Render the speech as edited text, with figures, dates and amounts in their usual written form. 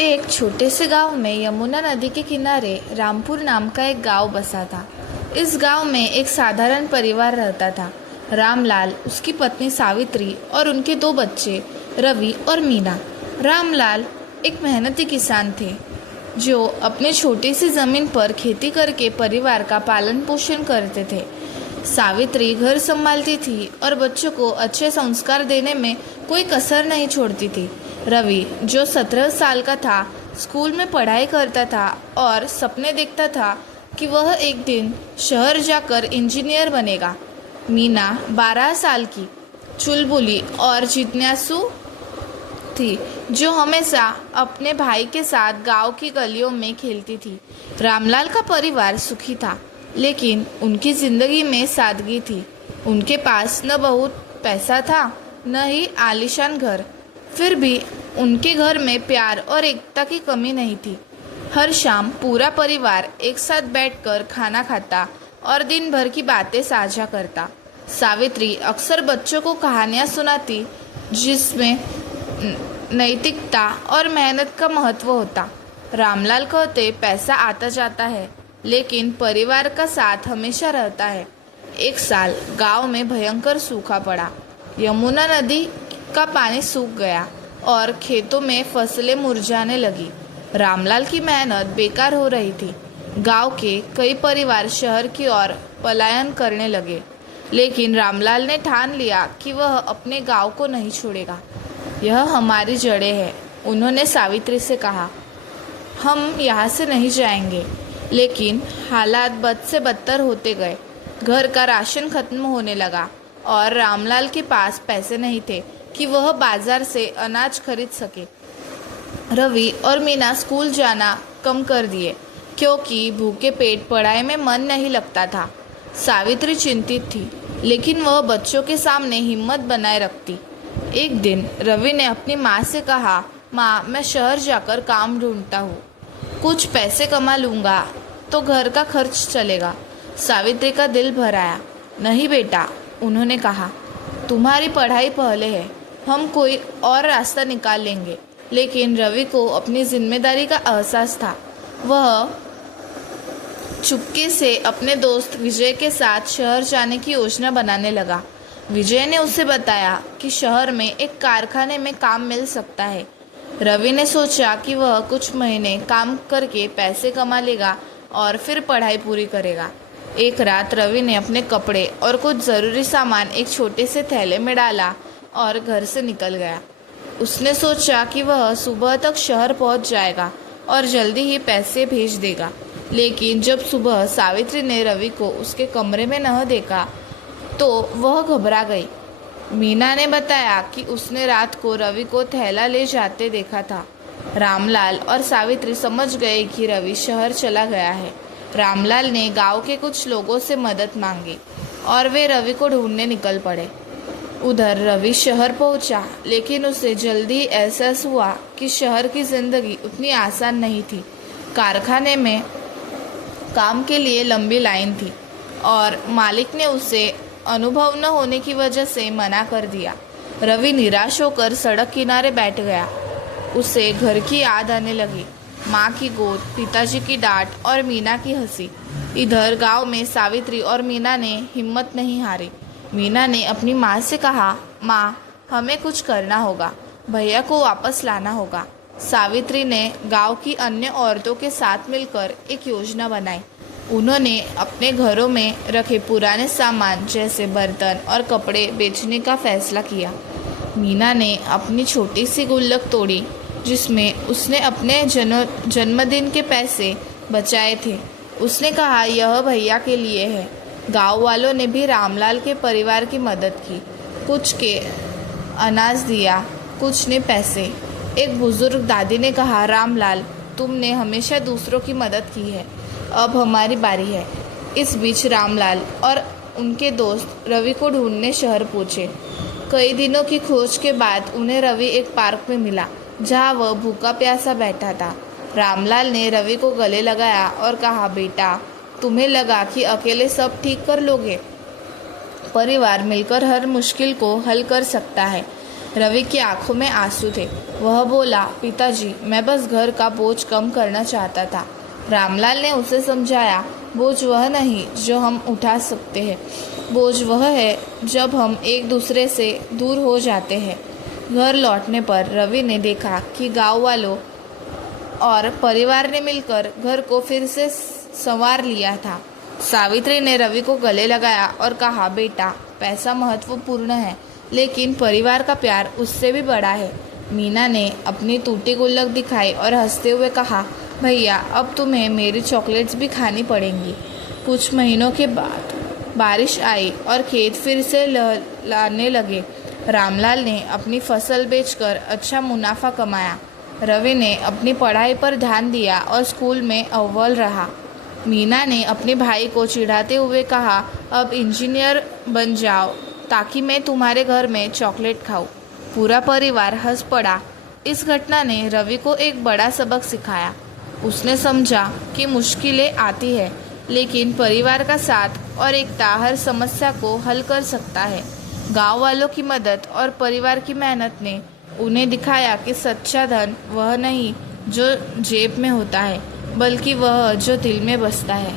एक छोटे से गांव में यमुना नदी के किनारे रामपुर नाम का एक गांव बसा था। इस गांव में एक साधारण परिवार रहता था। रामलाल, उसकी पत्नी सावित्री और उनके दो बच्चे रवि और मीना। रामलाल एक मेहनती किसान थे जो अपने छोटी सी जमीन पर खेती करके परिवार का पालन पोषण करते थे। सावित्री घर संभालती थी और बच्चों को अच्छे संस्कार देने में कोई कसर नहीं छोड़ती थी। रवि, जो 17 साल का था, स्कूल में पढ़ाई करता था और सपने देखता था कि वह एक दिन शहर जाकर इंजीनियर बनेगा। मीना 12 साल की, चुलबुली और जिज्ञासु थी, जो हमेशा अपने भाई के साथ गांव की गलियों में खेलती थी। रामलाल का परिवार सुखी था, लेकिन उनकी जिंदगी में सादगी थी। उनके पास न बहुत पैसा था, न ही आलीशान घर। फिर भी उनके घर में प्यार और एकता की कमी नहीं थी। हर शाम पूरा परिवार एक साथ बैठकर खाना खाता और दिन भर की बातें साझा करता। सावित्री अक्सर बच्चों को कहानियाँ सुनाती जिसमें नैतिकता और मेहनत का महत्व होता। रामलाल कहते, पैसा आता जाता है, लेकिन परिवार का साथ हमेशा रहता है। एक साल गांव में भयंकर सूखा पड़ा। यमुना नदी का पानी सूख गया और खेतों में फसलें मुरझाने लगी। रामलाल की मेहनत बेकार हो रही थी। गांव के कई परिवार शहर की ओर पलायन करने लगे, लेकिन रामलाल ने ठान लिया कि वह अपने गांव को नहीं छोड़ेगा। यह हमारी जड़ें हैं, उन्होंने सावित्री से कहा। हम यहाँ से नहीं जाएंगे। लेकिन हालात बद से बदतर होते गए। घर का राशन खत्म होने लगा और रामलाल के पास पैसे नहीं थे कि वह बाजार से अनाज खरीद सके। रवि और मीना स्कूल जाना कम कर दिए क्योंकि भूखे पेट पढ़ाई में मन नहीं लगता था। सावित्री चिंतित थी, लेकिन वह बच्चों के सामने हिम्मत बनाए रखती। एक दिन रवि ने अपनी माँ से कहा, माँ, मैं शहर जाकर काम ढूंढता हूँ। कुछ पैसे कमा लूँगा तो घर का खर्च चलेगा। सावित्री का दिल भर आया। नहीं बेटा, उन्होंने कहा, तुम्हारी पढ़ाई पहले है, हम कोई और रास्ता निकाल लेंगे। लेकिन रवि को अपनी जिम्मेदारी का एहसास था। वह चुपके से अपने दोस्त विजय के साथ शहर जाने की योजना बनाने लगा। विजय ने उसे बताया कि शहर में एक कारखाने में काम मिल सकता है। रवि ने सोचा कि वह कुछ महीने काम करके पैसे कमा लेगा और फिर पढ़ाई पूरी करेगा। एक रात रवि ने अपने कपड़े और कुछ ज़रूरी सामान एक छोटे से थैले में डाला और घर से निकल गया। उसने सोचा कि वह सुबह तक शहर पहुंच जाएगा और जल्दी ही पैसे भेज देगा। लेकिन जब सुबह सावित्री ने रवि को उसके कमरे में न देखा तो वह घबरा गई। मीना ने बताया कि उसने रात को रवि को थैला ले जाते देखा था। रामलाल और सावित्री समझ गए कि रवि शहर चला गया है। रामलाल ने गांव के कुछ लोगों से मदद मांगी और वे रवि को ढूंढने निकल पड़े। उधर रवि शहर पहुंचा, लेकिन उसे जल्दी एहसास हुआ कि शहर की जिंदगी उतनी आसान नहीं थी। कारखाने में काम के लिए लंबी लाइन थी और मालिक ने उसे अनुभव न होने की वजह से मना कर दिया। रवि निराश होकर सड़क किनारे बैठ गया। उसे घर की याद आने लगी, माँ की गोद, पिताजी की डांट और मीना की हंसी। इधर गांव में सावित्री और मीना ने हिम्मत नहीं हारी। मीना ने अपनी माँ से कहा, माँ, हमें कुछ करना होगा, भैया को वापस लाना होगा। सावित्री ने गांव की अन्य औरतों के साथ मिलकर एक योजना बनाई। उन्होंने अपने घरों में रखे पुराने सामान जैसे बर्तन और कपड़े बेचने का फैसला किया। मीना ने अपनी छोटी सी गुल्लक तोड़ी जिसमें उसने अपने जन्मदिन के पैसे बचाए थे। उसने कहा, यह भैया के लिए है। गांव वालों ने भी रामलाल के परिवार की मदद की। कुछ के अनाज दिया, कुछ ने पैसे। एक बुजुर्ग दादी ने कहा, रामलाल, तुमने हमेशा दूसरों की मदद की है, अब हमारी बारी है। इस बीच रामलाल और उनके दोस्त रवि को ढूंढने शहर पहुँचे। कई दिनों की खोज के बाद उन्हें रवि एक पार्क में मिला जहाँ वह भूखा प्यासा बैठा था। रामलाल ने रवि को गले लगाया और कहा, बेटा, तुम्हें लगा कि अकेले सब ठीक कर लोगे? परिवार मिलकर हर मुश्किल को हल कर सकता है। रवि की आंखों में आंसू थे। वह बोला, पिताजी, मैं बस घर का बोझ कम करना चाहता था। रामलाल ने उसे समझाया, बोझ वह नहीं जो हम उठा सकते हैं, बोझ वह है जब हम एक दूसरे से दूर हो जाते हैं। घर लौटने पर रवि ने देखा कि गांव वालों और परिवार ने मिलकर घर को फिर से संवार लिया था। सावित्री ने रवि को गले लगाया और कहा, बेटा, पैसा महत्वपूर्ण है, लेकिन परिवार का प्यार उससे भी बड़ा है। मीना ने अपनी टूटी गुल्लक दिखाई और हंसते हुए कहा, भैया, अब तुम्हें मेरी चॉकलेट्स भी खानी पड़ेंगी। कुछ महीनों के बाद बारिश आई और खेत फिर से लहलाने लगे। रामलाल ने अपनी फसल बेचकर अच्छा मुनाफा कमाया। रवि ने अपनी पढ़ाई पर ध्यान दिया और स्कूल में अव्वल रहा। मीना ने अपने भाई को चिढ़ाते हुए कहा, अब इंजीनियर बन जाओ ताकि मैं तुम्हारे घर में चॉकलेट खाऊं। पूरा परिवार हंस पड़ा। इस घटना ने रवि को एक बड़ा सबक सिखाया। उसने समझा कि मुश्किलें आती है, लेकिन परिवार का साथ और एकता हर समस्या को हल कर सकता है। गांव वालों की मदद और परिवार की मेहनत ने उन्हें दिखाया कि सच्चा धन वह नहीं जो जेब में होता है, बल्कि वह जो दिल में बसता है।